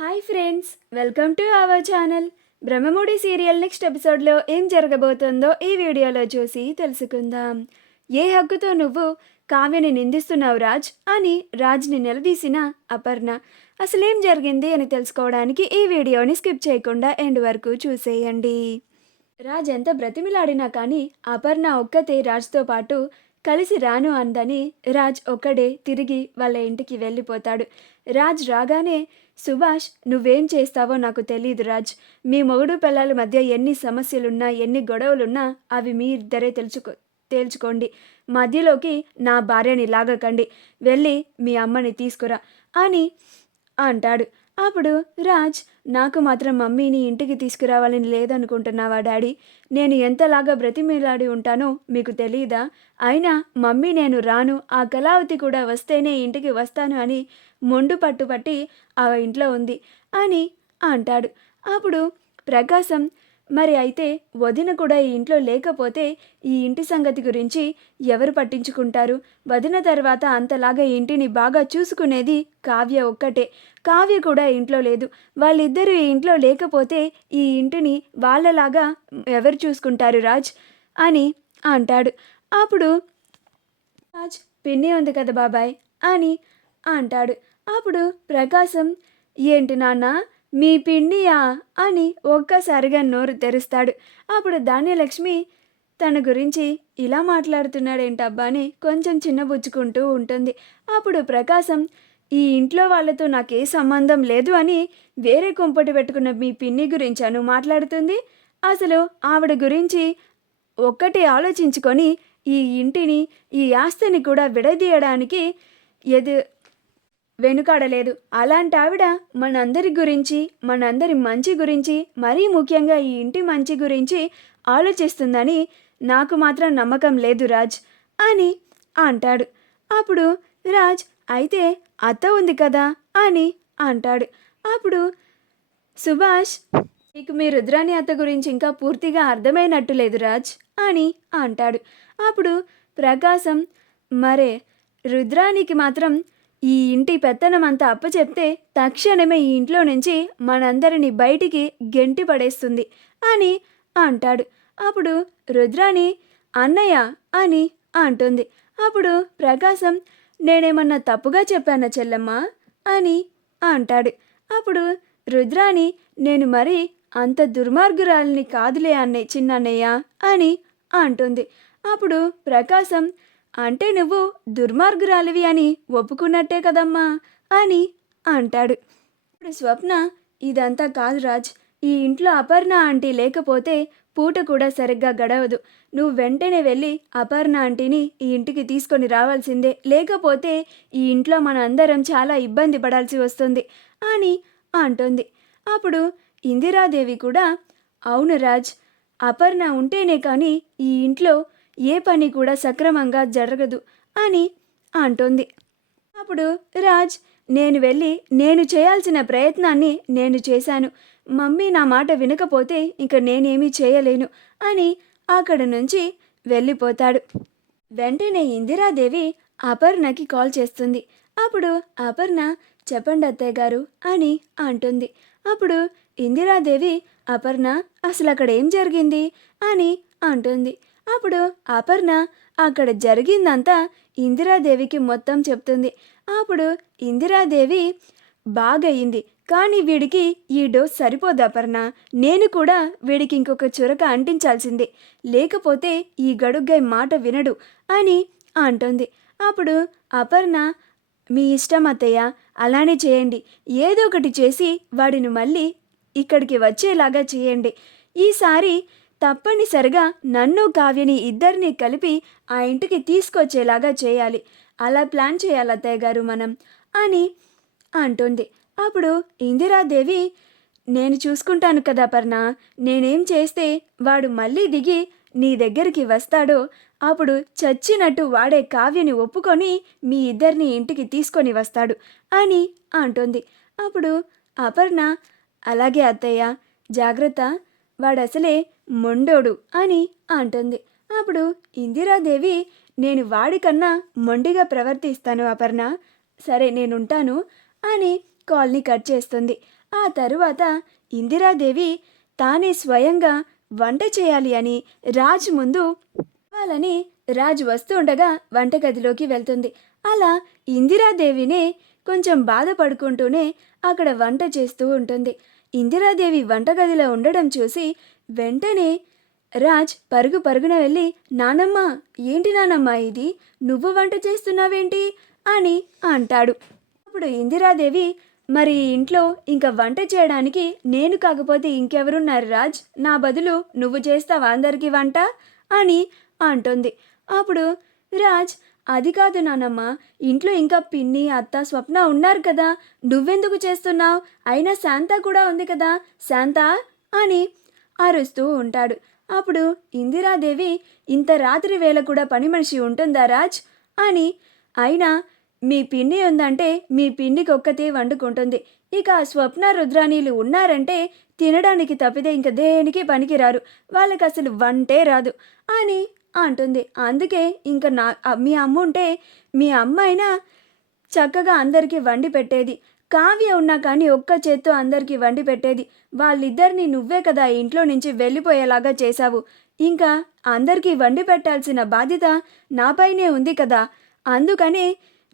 Hi friends, welcome to our channel. Brahmamudi serial next ఎపిసోడ్లో ఏం జరగబోతుందో ఈ వీడియోలో చూసి తెలుసుకుందాం. ఏ హక్కుతో నువ్వు కావ్యని నిందిస్తున్నావు రాజ్ అని రాజ్ని నిలదీసిన అపర్ణ. అసలేం జరిగింది అని తెలుసుకోవడానికి ఈ వీడియోని స్కిప్ చేయకుండా ఎండ్ వరకు చూసేయండి. రాజ్ ఎంత బ్రతిమిలాడినా కానీ అపర్ణ ఒక్కతే రాజ్తో పాటు కలిసి రాను అందని రాజ్ ఒక్కడే తిరిగి వాళ్ళ ఇంటికి వెళ్ళిపోతాడు. రాజ్ రాగానే సుభాష్, నువ్వేం చేస్తావో నాకు తెలియదు రాజ్. మీ మొగుడు పిల్లల మధ్య ఎన్ని సమస్యలున్నా ఎన్ని గొడవలున్నా అవి మీ ఇద్దరే తేల్చుకోండి. మధ్యలోకి నా భార్యని లాగకండి. వెళ్ళి మీ అమ్మని తీసుకురా అని అంటాడు. అప్పుడు రాజ్, నాకు మాత్రం మమ్మీని ఇంటికి తీసుకురావాలని లేదనుకుంటున్నావా డాడీ? నేను ఎంతలాగా బ్రతిమిలాడి ఉంటానో మీకు తెలీదా? అయినా మమ్మీ నేను రాను, ఆ కళావతి కూడా వస్తేనే ఇంటికి వస్తాను అని మొండు పట్టుపట్టి ఆ ఇంట్లో ఉంది అని అంటాడు. అప్పుడు ప్రకాశం, మరి అయితే వదిన కూడా ఈ ఇంట్లో లేకపోతే ఈ ఇంటి సంగతి గురించి ఎవరు పట్టించుకుంటారు? వదిన తర్వాత అంతలాగా ఇంటిని బాగా చూసుకునేది కావ్య ఒక్కటే. కావ్య కూడా ఇంట్లో లేదు. వాళ్ళిద్దరూ ఈ ఇంట్లో లేకపోతే ఈ ఇంటిని వాళ్ళలాగా ఎవరు చూసుకుంటారు రాజ్ అని అంటాడు. అప్పుడు రాజ్, పిన్ని ఉంది కదా బాబాయ్ అని అంటాడు. అప్పుడు ప్రకాశం, ఏంటి నాన్న మీ పిన్నియా అని ఒక్కసారిగా నోరు తెరుస్తాడు. అప్పుడు ధాన్యలక్ష్మి తన గురించి ఇలా మాట్లాడుతున్నాడేంటబ్బా అని కొంచెం చిన్నబుచ్చుకుంటూ ఉంటుంది. అప్పుడు ప్రకాశం, ఈ ఇంట్లో వాళ్ళతో నాకే సంబంధం లేదు అని వేరే కుంపటి పెట్టుకున్న మీ పిన్ని గురించి అను మాట్లాడుతుంది. అసలు ఆవిడ గురించి ఒక్కటి ఆలోచించుకొని ఈ ఇంటిని ఈ ఆస్తిని కూడా విడదీయడానికి ఎదు వెనుకాడలేదు. అలాంటి ఆవిడ మనందరి గురించి, మనందరి మంచి గురించి, మరీ ముఖ్యంగా ఈ ఇంటి మంచి గురించి ఆలోచిస్తుందని నాకు మాత్రం నమ్మకం లేదు రాజ్ అని అంటాడు. అప్పుడు రాజ్, అయితే అత్త ఉంది కదా అని అంటాడు. అప్పుడు సుభాష్, నీకు మీ రుద్రాణి అత్త గురించి ఇంకా పూర్తిగా అర్థమైనట్టు లేదు రాజ్ అని అంటాడు. అప్పుడు ప్రకాశం, మరే రుద్రానికి మాత్రం ఈ ఇంటి పెత్తనం అంతా అప్పచెప్తే తక్షణమే ఈ ఇంట్లో నుంచి మనందరినీ బయటికి గెంటి పడేస్తుంది అని అంటాడు. అప్పుడు రుద్రాణి, అన్నయ్య అని అంటుంది. అప్పుడు ప్రకాశం, నేనేమన్నా తప్పుగా చెప్పానా చెల్లమ్మ అని అంటాడు. అప్పుడు రుద్రాణి, నేను మరి అంత దుర్మార్గురాలిని కాదులే చిన్నన్నయ్య అని అంటుంది. అప్పుడు ప్రకాశం, అంటే నువ్వు దుర్మార్గురాలివి అని ఒప్పుకున్నట్టే కదమ్మా అని అంటాడు. ఇప్పుడు స్వప్న, ఇదంతా కాదు రాజ్. ఈ ఇంట్లో అపర్ణ ఆంటీ లేకపోతే పూట కూడా సరిగ్గా గడవదు. నువ్వు వెంటనే వెళ్ళి అపర్ణ ఆంటీని ఈ ఇంటికి తీసుకొని రావాల్సిందే. లేకపోతే ఈ ఇంట్లో మన అందరం చాలా ఇబ్బంది పడాల్సి వస్తుంది అని అంటుంది. అప్పుడు ఇందిరాదేవి కూడా, అవును రాజ్, అపర్ణ ఉంటేనే కానీ ఈ ఇంట్లో ఏ పని కూడా సక్రమంగా జరగదు అని అంటుంది. అప్పుడు రాజ్, నేను వెళ్ళి నేను చేయాల్సిన ప్రయత్నాన్ని నేను చేశాను. మమ్మీ నా మాట వినకపోతే ఇంక నేనేమీ చేయలేను అని అక్కడ నుంచి వెళ్ళిపోతాడు. వెంటనే ఇందిరాదేవి అపర్ణకి కాల్ చేస్తుంది. అప్పుడు అపర్ణ, చెప్పండి అత్తయ్య గారు అని అంటుంది. అప్పుడు ఇందిరాదేవి, అపర్ణ, అసలు అక్కడ ఏం జరిగింది అని అంటుంది. అప్పుడు అపర్ణ అక్కడ జరిగిందంతా ఇందిరాదేవికి మొత్తం చెప్తుంది. అప్పుడు ఇందిరాదేవి, బాగయింది, కానీ వీడికి ఈ డోస్ సరిపోదు అపర్ణ. నేను కూడా వీడికి ఇంకొక చురక అంటించాల్సిందే, లేకపోతే ఈ గడుగ్గాయ మాట వినడు అని అంటుంది. అప్పుడు అపర్ణ, మీ ఇష్టం అత్తయ్య, అలానే చేయండి. ఏదో ఒకటి చేసి వాడిని మళ్ళీ ఇక్కడికి వచ్చేలాగా చేయండి. ఈసారి తప్పనిసరిగా నన్ను కావ్యని ఇద్దరిని కలిపి ఆ ఇంటికి తీసుకొచ్చేలాగా చేయాలి. అలా ప్లాన్ చేయాలి అత్తయ్య గారు మనం అని అంటుంది. అప్పుడు ఇందిరాదేవి, నేను చూసుకుంటాను కదా పర్ణ, నేనేం చేస్తే వాడు మళ్ళీ దిగి నీ దగ్గరికి వస్తాడో అప్పుడు చచ్చినట్టు వాడే కావ్యని ఒప్పుకొని మీ ఇద్దరిని ఇంటికి తీసుకొని వస్తాడు అని అంటుంది. అప్పుడు అపర్ణ, అలాగే అత్తయ్య, జాగ్రత్త, వాడసలే మొండోడు అని అంటుంది. అప్పుడు ఇందిరాదేవి, నేను వాడికన్నా మొండిగా ప్రవర్తిస్తాను అపర్ణ, సరే నేనుంటాను అని కాల్ని కట్ చేస్తుంది. ఆ తరువాత ఇందిరాదేవి తానే స్వయంగా వంట చేయాలి అని రాజ్ ముందు వాళ్ళని రాజ్ వస్తూ ఉండగా వంటగదిలోకి వెళ్తుంది. అలా ఇందిరాదేవినే కొంచెం బాధపడుకుంటూనే అక్కడ వంట చేస్తూ ఉంటుంది. ఇందిరాదేవి వంటగదిలో ఉండడం చూసి వెంటనే రాజ్ పరుగు పరుగున వెళ్ళి, నానమ్మ, ఏంటి నానమ్మ ఇది, నువ్వు వంట చేస్తున్నావేంటి అని అంటాడు. అప్పుడు ఇందిరాదేవి, మరి ఇంట్లో ఇంకా వంట చేయడానికి నేను కాకపోతే ఇంకెవరున్నారు రాజ్, నా బదులు నువ్వు చేస్తావా అందరికీ వంట అని అంటుంది. అప్పుడు రాజ్, అది కాదు నానమ్మ, ఇంట్లో ఇంకా పిన్ని, అత్త, స్వప్న ఉన్నారు కదా, నువ్వెందుకు చేస్తున్నావు, అయినా శాంత కూడా ఉంది కదా, శాంత అని అరుస్తూ ఉంటాడు. అప్పుడు ఇందిరాదేవి, ఇంత రాత్రి వేళ కూడా పని మనిషి ఉంటుందా రాజ్ అని, అయినా మీ పిన్ని ఉందంటే మీ పిన్నికి ఒక్కతే వండుకుంటుంది, ఇక స్వప్న, రుద్రాణీలు ఉన్నారంటే తినడానికి తప్పితే ఇంక దేనికి పనికిరారు, వాళ్ళకి అసలు వంటే రాదు అని అంటుంది. అందుకే ఇంకా మీ అమ్మ ఉంటే మీ అమ్మ అయినా చక్కగా అందరికీ వండి పెట్టేది, కావ్య ఉన్నా కానీ ఒక్క చేత్తో అందరికీ వండి పెట్టేది, వాళ్ళిద్దరిని నువ్వే కదా ఇంట్లో నుంచి వెళ్ళిపోయేలాగా చేశావు, ఇంకా అందరికీ వండి పెట్టాల్సిన బాధ్యత నాపైనే ఉంది కదా, అందుకనే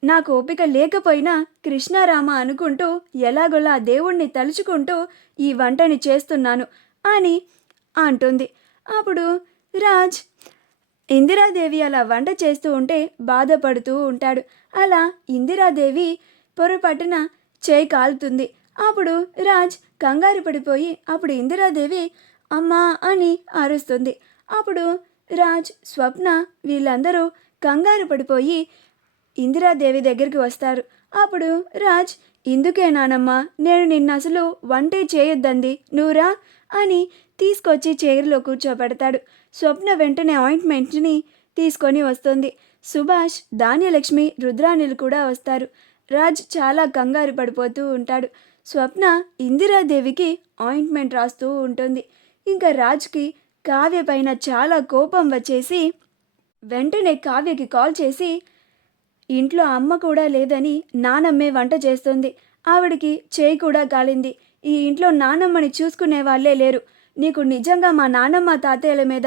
నాకు ఓపిక లేకపోయినా కృష్ణారామ అనుకుంటూ ఎలాగోలా దేవుణ్ణి తలుచుకుంటూ ఈ వంటని చేస్తున్నాను అని అంటుంది. అప్పుడు రాజ్ ఇందిరాదేవి అలా వంట చేస్తూ ఉంటే బాధపడుతూ ఉంటాడు. అలా ఇందిరాదేవి పొరపాటున చేయి కాలుతుంది. అప్పుడు రాజ్ కంగారు పడిపోయి అప్పుడు ఇందిరాదేవి అమ్మా అని అరుస్తుంది. అప్పుడు రాజ్, స్వప్న వీళ్ళందరూ కంగారు పడిపోయి ఇందిరాదేవి దగ్గరికి వస్తారు. అప్పుడు రాజ్, ఇందుకే నానమ్మ నేను నిన్న అసలు వంటే చేయొద్దంది, నువ్వురా అని తీసుకొచ్చి చైర్లో కూర్చోబెడతాడు. స్వప్న వెంటనే ఆయింట్మెంట్ని తీసుకొని వస్తుంది. సుభాష్, ధాన్యలక్ష్మి, రుద్రాణులు కూడా వస్తారు. రాజ్ చాలా కంగారు పడిపోతూ ఉంటాడు. స్వప్న ఇందిరాదేవికి ఆయింట్మెంట్ రాస్తూ ఉంటుంది. ఇంకా రాజ్కి కావ్య పైన చాలా కోపం వచ్చేసి వెంటనే కావ్యకి కాల్ చేసి, ఇంట్లో అమ్మ కూడా లేదని నానమ్మే వంట చేస్తుంది, ఆవిడికి చేయి కూడా కాలింది, ఈ ఇంట్లో నానమ్మని చూసుకునే వాళ్ళే లేరు, నీకు నిజంగా మా నానమ్మ తాతయ్యల మీద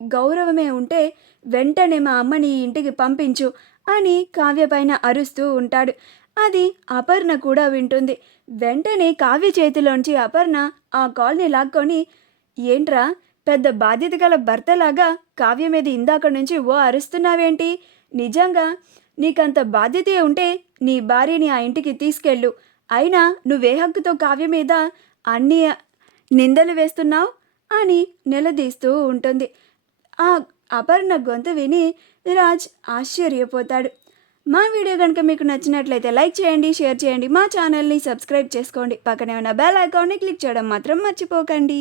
గౌరవమే ఉంటే వెంటనే మా అమ్మని ఈ ఇంటికి పంపించు అని కావ్య పైన అరుస్తూ ఉంటాడు. అది అపర్ణ కూడా వింటుంది. వెంటనే కావ్య చేతిలోంచి అపర్ణ ఆ కాల్ని లాక్కొని, ఏంట్రా పెద్ద బాధ్యత గల భర్తలాగా కావ్య మీద ఇందాక నుంచి ఓ అరుస్తున్నావేంటి, నిజంగా నీకంత బాధ్యతే ఉంటే నీ భార్యని ఆ ఇంటికి తీసుకెళ్ళు, అయినా నువ్వే హక్కుతో కావ్య మీద అన్ని నిందలు వేస్తున్నావు అని నిలదీస్తూ ఉంటుంది. ఆ అపర్ణ గొంతు విని రాజ్ ఆశ్చర్యపోతాడు. మా వీడియో కనుక మీకు నచ్చినట్లయితే లైక్ చేయండి, షేర్ చేయండి, మా ఛానల్ని సబ్స్క్రైబ్ చేసుకోండి, పక్కనే ఉన్న బెల్ ఐకాన్ని క్లిక్ చేయడం మాత్రం మర్చిపోకండి.